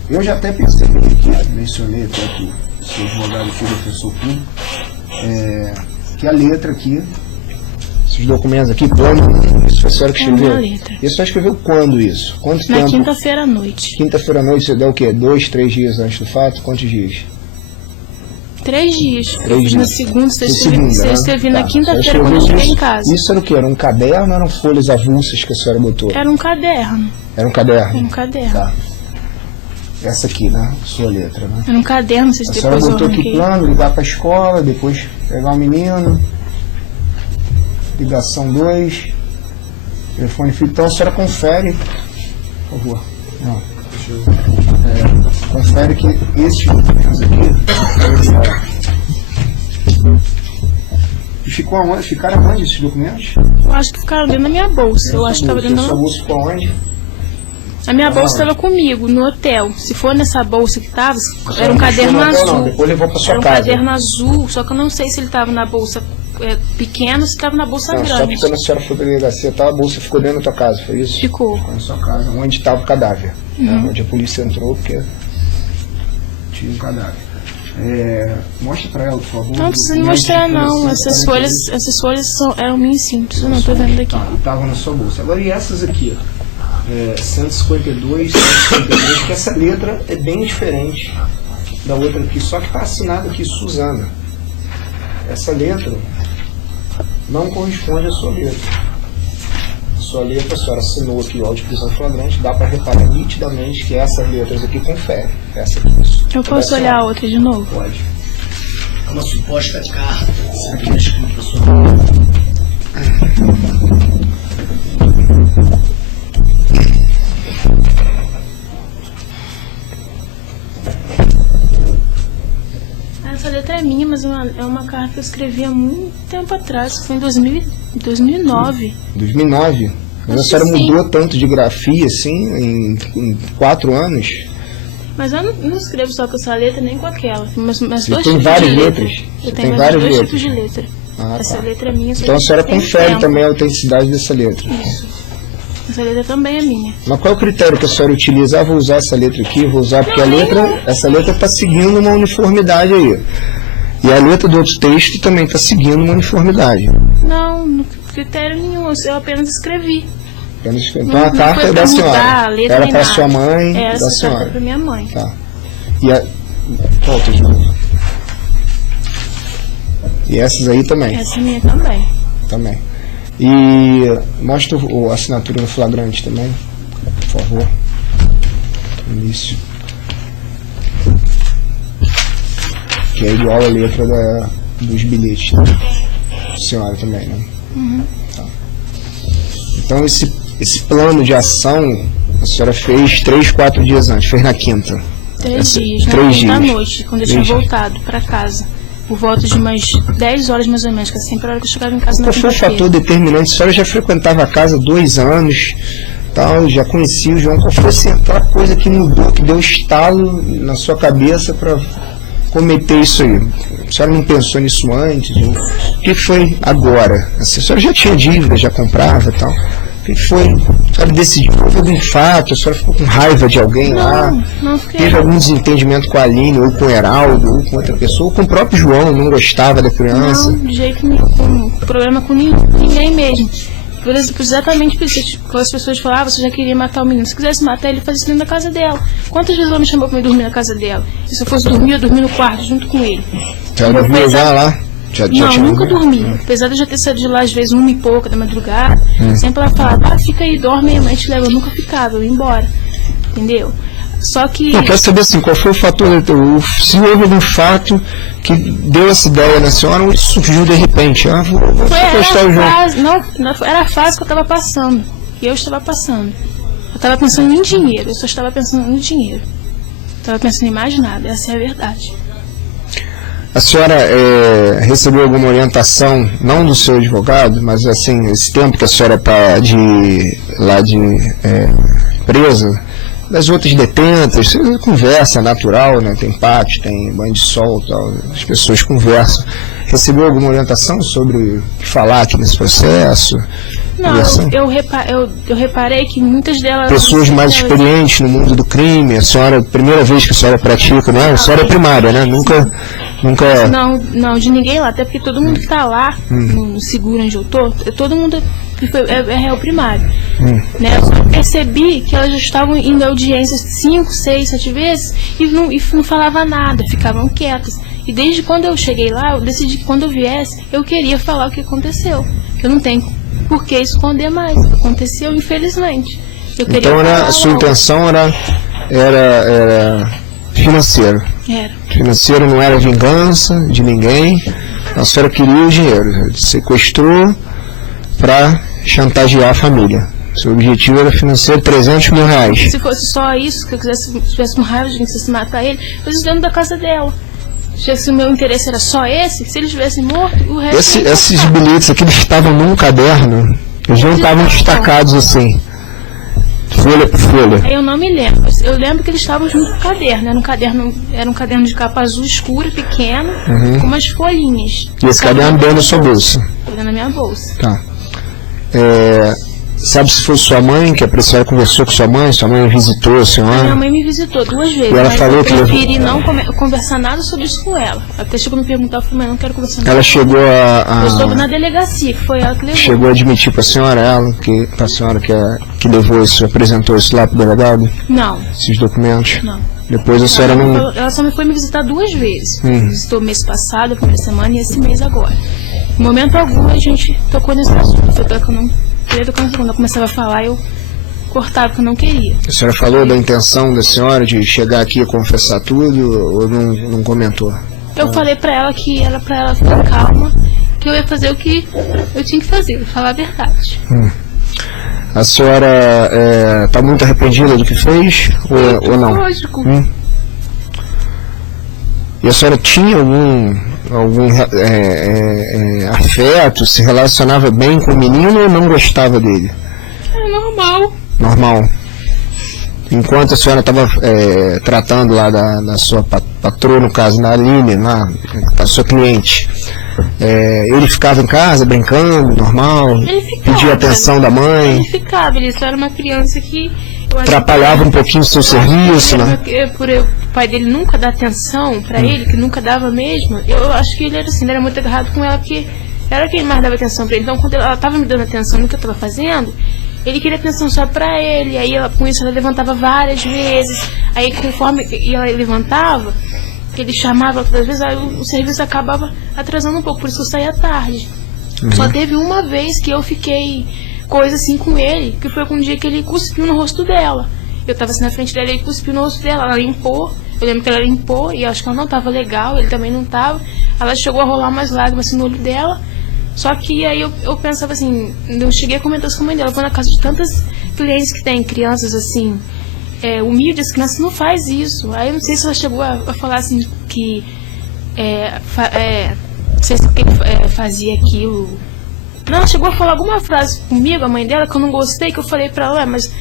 Eu já até pensei aqui, mencionei até aqui, seu advogado e defensor público, que a letra aqui, esses documentos aqui, plano, isso foi a senhora que escreveu? E a senhora escreveu quando isso? Quanto tempo? Na quinta-feira à noite. Quinta-feira à noite, você deu o quê? 2, 3 dias antes do fato? Quantos dias? 3 dias. 3 dias. Na segunda, você escrevi na quinta-feira quando eu cheguei em casa. Isso era o quê? Era um caderno ou eram folhas avulsas que a senhora botou? Era um caderno. Era um caderno? Era um caderno. Tá. essa aqui, né? Sua letra, né? Era um caderno, vocês A senhora depois eu botou aqui arranquei. plano, ligar para a escola, depois pegar o menino, ligação 2, telefone fixo. Então a senhora confere, por favor. Não. Confere que esses documentos aqui ficaram onde esses documentos? Eu acho que ficaram dentro da minha bolsa. Eu acho que estava dentro Sua da... bolsa ficou onde? A minha bolsa estava comigo, no hotel. Se for nessa bolsa que estava, era um caderno azul. Depois levou para sua Era um casa. caderno azul, só que eu não sei se ele estava na bolsa pequena ou se estava na bolsa Não, só grande. porque quando a senhora foi para a delegacia, a bolsa ficou dentro da tua casa, foi isso? Ficou. Ficou na sua casa, onde estava o cadáver. Né? Onde a polícia entrou, porque tinha um cadáver. Mostra para ela, por favor. Não precisa me mostrar, não. Essas folhas eram minhas simples. Eu não estou vendo daqui. Estavam na sua bolsa. Agora, e essas aqui? 152, 153, que essa letra é bem diferente da outra aqui, só que está assinada aqui Suzana. Essa letra não corresponde à sua letra. A sua letra, a senhora assinou aqui o auto de prisão flagrante, dá para reparar nitidamente que essas letras aqui conferem. Essa aqui. Eu posso olhar a outra de novo? Pode. É uma suposta carta. Será que está escrito para sua mãe? Essa letra é minha, mas é uma carta que eu escrevi há muito tempo atrás. Foi em 2009. 2009? Mas a Acho senhora que sim. mudou tanto de grafia assim em 4 anos? Mas eu não escrevo só com essa letra nem com aquela. Mas Você dois tem tipos várias de letra. letras? Você Eu tem tenho várias dois letras? tipos de letra. Ah, Essa tá. letra é minha. Então a senhora tem confere tempo. também a autenticidade dessa letra. Isso. Essa letra também é minha. Mas qual é o critério que a senhora utiliza? Vou usar essa letra aqui, vou usar porque essa letra está seguindo uma uniformidade aí. E a letra do outro texto também está seguindo uma uniformidade. Não, no critério nenhum. Eu apenas escrevi. Então a carta é da senhora. Era para sua mãe, da Essa senhora. carta é para minha mãe. Tá. Volta de novo. E essas aí também. Essa é minha também. Também. E mostra a assinatura no flagrante também, por favor. Início. Que é igual a letra dos bilhetes, né? Senhora também, né? Tá. Então esse plano de ação a senhora fez 3, 4 dias antes, fez na quinta. 3 dias, na 3 quinta à dias. noite, quando eu tinha 3 dias. voltado para casa. Por volta de umas 10 horas mais ou menos, que é sempre a hora que eu chegava em casa na Qual foi o quinta-feira. fator determinante? A senhora já frequentava a casa há 2 anos, tal, já conhecia o João. Qual foi assim, aquela coisa que mudou, que deu estalo na sua cabeça para cometer isso aí? A senhora não pensou nisso antes? O que foi agora? Assim, a senhora já tinha dívida, já comprava e tal. O que foi? A senhora decidiu, houve algum fato? A senhora ficou com raiva de alguém lá? Não fiquei. Teve algum desentendimento com a Aline, ou com o Heraldo, ou com outra pessoa, ou com o próprio João, não gostava da criança? Não, de jeito nenhum. Problema com ninguém mesmo. Exatamente por isso. Quando as pessoas falavam, você já queria matar o menino. Se quisesse matar ele, fazia isso dentro da casa dela. Quantas vezes ela me chamou pra eu dormir na casa dela? E se eu fosse dormir, eu dormi no quarto junto com ele. Já dormiu lá? Já Não, tinha nunca dormido? dormi. Apesar de eu já ter saído de lá às vezes 1 e pouca da madrugada, sempre ela falava, fica aí, dorme, a mãe te leva. Eu nunca ficava, eu ia embora. Entendeu? Só que. Eu quero saber assim, qual foi o fator, se houve algum fato que deu essa ideia na senhora ou isso surgiu de repente? Vou sequestrar o João. Era a fase que eu estava passando. E eu estava passando. Eu estava pensando em dinheiro, eu só estava pensando em dinheiro. Estava pensando em mais nada, essa é a verdade. A senhora recebeu alguma orientação, não do seu advogado, mas assim, esse tempo que a senhora está presa, das outras detentas, conversa natural, né? Tem pátio, tem banho de sol e tal, as pessoas conversam. Recebeu alguma orientação sobre o que falar aqui nesse processo? Não, eu reparei que muitas delas... Pessoas mais experientes no mundo do crime, a senhora, primeira vez que a senhora pratica, né? A senhora é primária, né? Nunca... Não, de ninguém lá, até porque todo mundo que está lá, no seguro onde eu tô, todo mundo é réu primário. Né? Eu só percebi que elas já estavam indo a audiências 5, 6, 7 vezes e não falava nada, ficavam quietas. E desde quando eu cheguei lá, eu decidi que quando eu viesse, eu queria falar o que aconteceu. Eu não tenho por que esconder mais. Aconteceu, infelizmente. Eu queria Então falar a sua logo. intenção era era financeiro. Era. Financeiro não era vingança de ninguém. A senhora queria o dinheiro. Sequestrou para chantagear a família. Seu objetivo era financeiro, 300 mil reais. Se fosse só isso, que eu tivesse com raiva de que quisesse matar ele, eu estivesse dentro da casa dela. Se o meu interesse era só esse, se ele estivesse morto, o resto... Esses bilhetes aqui, eles estavam num caderno. Eles não estavam destacados assim, folha por folha. Eu não me lembro. Eu lembro que eles estavam junto com o caderno. Era um caderno de capa azul escura, pequeno, com umas folhinhas. E esse caderno deu na sua bolsa? Deu na minha bolsa. Tá. Sabe se foi sua mãe, que a senhora conversou com sua mãe visitou a senhora? Minha mãe me visitou 2 vezes, e ela mas falou eu que preferi não conversar nada sobre isso com ela. Até chegou a me perguntar, eu falei, mas não quero conversar nada. Ela chegou Eu soube na delegacia, que foi ela que levou. Chegou a admitir para a senhora, para a senhora que levou isso, apresentou isso lá para o delegado? Não. Esses documentos? Não. Depois a senhora não... Ela só foi me visitar 2 vezes. Visitou mês passado, a primeira semana, e esse mês agora. Em momento algum a gente tocou nesse assunto. Foi que eu não queria tocar. Quando eu começava a falar, eu cortava, porque eu não queria. A senhora falou da intenção da senhora de chegar aqui e confessar tudo, ou não comentou? Eu falei pra ela que era pra ela ficar calma, que eu ia fazer o que eu tinha que fazer, falar a verdade. A senhora está muito arrependida do que fez, ou não? Lógico. E a senhora tinha algum afeto, se relacionava bem com o menino ou não gostava dele? É normal. Normal. Enquanto a senhora estava tratando lá da sua patroa, no caso, da Aline, da sua cliente, ele ficava em casa brincando, normal? Ele ficava. Pedia atenção da mãe? Ele ficava, ele só era uma criança que... Atrapalhava um pouquinho o seu serviço, né? Por o pai dele nunca dar atenção pra ele, que nunca dava mesmo, eu acho que ele era assim, ele era muito agarrado com ela, porque era quem mais dava atenção pra ele. Então, quando ela tava me dando atenção no que eu tava fazendo, ele queria atenção só pra ele. Aí, com isso, ela levantava várias vezes. Aí, conforme ela levantava, ele chamava todas as vezes, aí o serviço acabava atrasando um pouco, por isso eu saía tarde. Só teve uma vez que eu fiquei coisa assim com ele, que foi um dia que ele cuspiu no rosto dela. Eu tava assim na frente dela, ele cuspiu no rosto dela, ela limpou, eu lembro que ela limpou, e acho que ela não tava legal, ele também não tava. Ela chegou a rolar umas lágrimas assim no olho dela, só que aí eu pensava assim, eu cheguei a comentar isso com a mãe dela, eu vou na casa de tantas clientes que tem crianças assim, humildes, as crianças não faz isso. Aí eu não sei se ela chegou a falar assim, que não sei se ele fazia aquilo. Não, chegou a falar alguma frase comigo, a mãe dela, que eu não gostei, que eu falei pra ela, mas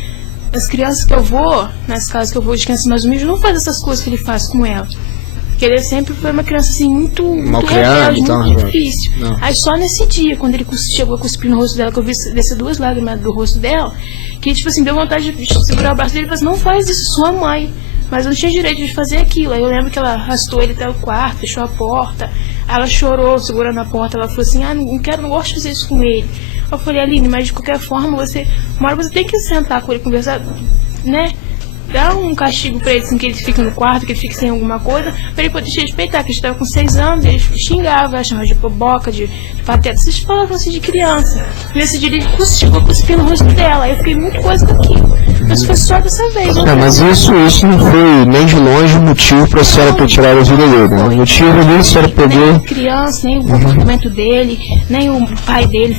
as crianças que eu vou, nas casas que eu vou de crianças mais humildes, não faz essas coisas que ele faz com ela. Porque ele sempre foi uma criança assim, muito rebelde, muito difícil. Não. Aí só nesse dia, quando ele chegou a cuspir no rosto dela, que eu vi descer 2 lágrimas do rosto dela, que tipo assim, deu vontade de segurar o braço dele e falou assim, não faz isso, sua mãe. Mas eu não tinha direito de fazer aquilo. Aí eu lembro que ela arrastou ele até o quarto, fechou a porta. Ela chorou, segurando a porta. Ela falou assim, não gosto de fazer isso com ele. Eu falei, Aline, mas de qualquer forma, uma hora você tem que sentar com ele, conversar, né? Dá um castigo pra ele, assim, que ele fique no quarto, que ele fique sem alguma coisa, pra ele poder te respeitar, que ele estava com 6 anos, ele xingava, chamava de boboca, de pateta, vocês falavam assim de criança. Nesse dia ele chegou a cuspir no rosto dela, aí eu fiquei muito coisa com aquilo. Mas foi só dessa vez. Mas isso não foi nem de longe o motivo pra senhora ter tirado a vida dele, né? O motivo dele, a senhora pegou... Nem a criança, nem o comportamento dele, nem o pai dele,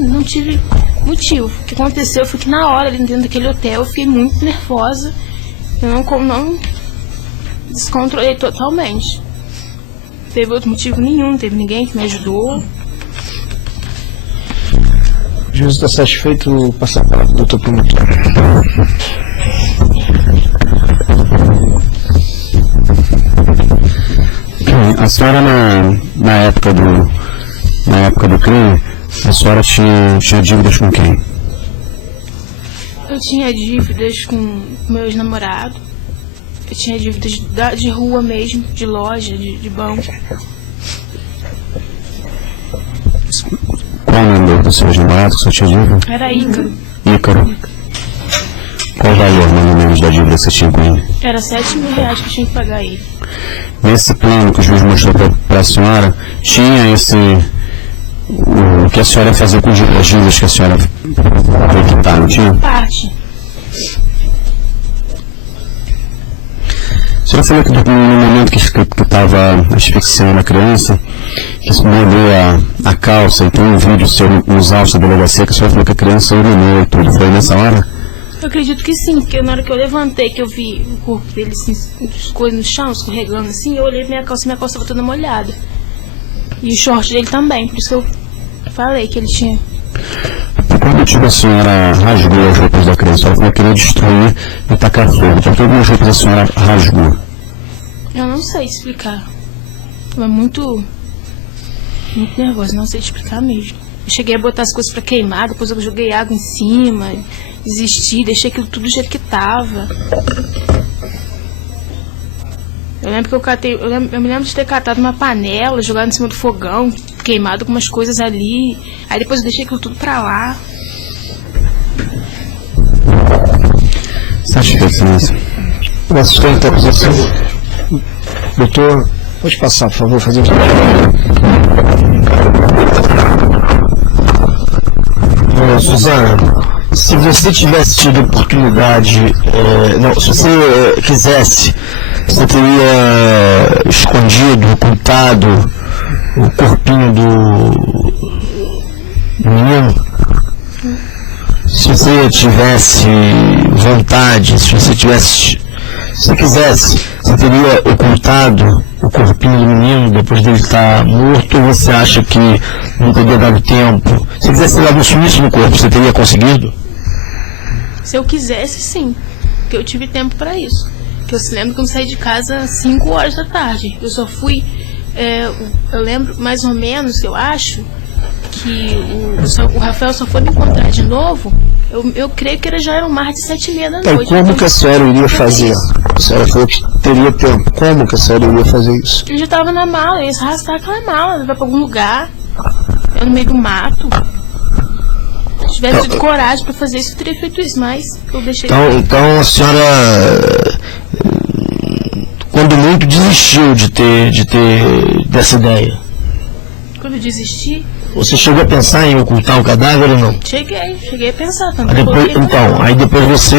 não tive motivo. O que aconteceu foi que na hora, ali dentro daquele hotel, eu fiquei muito nervosa. Eu não descontrolei totalmente. Não teve outro motivo nenhum, não teve ninguém que me ajudou. O juiz está satisfeito passar a palavra do doutor promotor. A senhora na época do crime, a senhora tinha dívidas com quem? Eu tinha dívidas com meu ex-namorado. Eu tinha dívidas de rua mesmo, de loja, de banco. Qual o nome do seu ex-namorado que você tinha dívida? Era Ícaro. Ícaro. Qual o valor, mais ou menos, da dívida que você tinha com ele? Era R$7.000 que eu tinha que pagar ele. Nesse plano que o juiz mostrou para a senhora, tinha o que a senhora ia fazer com as dívidas que a senhora vai quitar, não tinha? Parte. Você falou que no momento que estava asfixiando a criança, que se mordeu a calça e tem um vídeo seu nos autos da delegacia que a senhora falou que a criança urinou e tudo. Foi nessa hora? Eu acredito que sim, porque na hora que eu levantei, que eu vi o corpo dele assim, coisas no chão, escorregando assim, eu olhei pra minha calça estava toda molhada. E o short dele também, por isso que eu falei que ele tinha. Quando a senhora rasgou as roupas da criança, ela falou que queria destruir e tacar fogo. Por que algumas roupas a senhora rasgou? Eu não sei explicar. Tava muito nervosa, não sei explicar mesmo. Eu cheguei a botar as coisas pra queimar, depois eu joguei água em cima, desisti, deixei aquilo tudo do jeito que tava. Eu lembro que eu me lembro de ter catado uma panela, jogado em cima do fogão, queimado com umas coisas ali. Aí depois eu deixei aquilo tudo pra lá. Satisfeito, Silêncio? O assistente da acusação. Doutor, pode passar, por favor, fazer o Suzana, se você tivesse tido oportunidade, se você quisesse, você teria escondido, ocultado o corpinho do menino? Se você tivesse vontade, se você quisesse, você teria ocultado o corpinho do menino depois dele estar morto, ou você acha que não teria dado tempo? Se quisesse dar um sumiço no corpo, você teria conseguido? Se eu quisesse, sim. Porque eu tive tempo pra isso. Porque eu se lembro que eu saí de casa às 5 horas da tarde. Eu só fui... eu lembro mais ou menos, eu acho, que o Rafael só foi me encontrar de novo. Eu creio que já era mais de 7h30 da noite. E como que a senhora iria fazer? A senhora falou que teria tempo. Como que a senhora iria fazer isso? Ele já estava na mala, eu ia arrastar aquela mala, levar pra algum lugar. Eu no meio do mato. Se tivesse tido coragem pra fazer isso, eu teria feito isso, mas eu deixei... Então a senhora, quando muito, desistiu de ter dessa ideia? Quando eu desisti... Você chegou a pensar em ocultar o cadáver ou não? Cheguei a pensar também. Aí depois você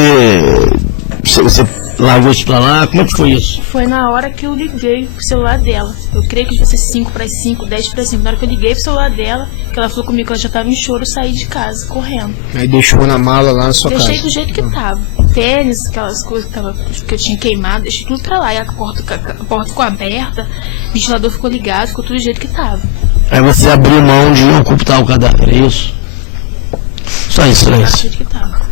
largou isso pra lá, como é que foi isso? Foi na hora que eu liguei pro celular dela. Eu creio que devia ser 5:05, 10:05. Na hora que eu liguei pro celular dela, que ela falou comigo que ela já tava em choro, eu saí de casa, correndo. Aí deixou na mala lá na sua casa? Deixei do jeito que tava. Tênis, aquelas coisas que eu tinha queimado, deixei tudo pra lá. E a porta ficou aberta, o ventilador ficou ligado, ficou tudo do jeito que tava. Aí você abriu mão de ocultar o cadáver, é isso? Só isso, Do jeito que tava.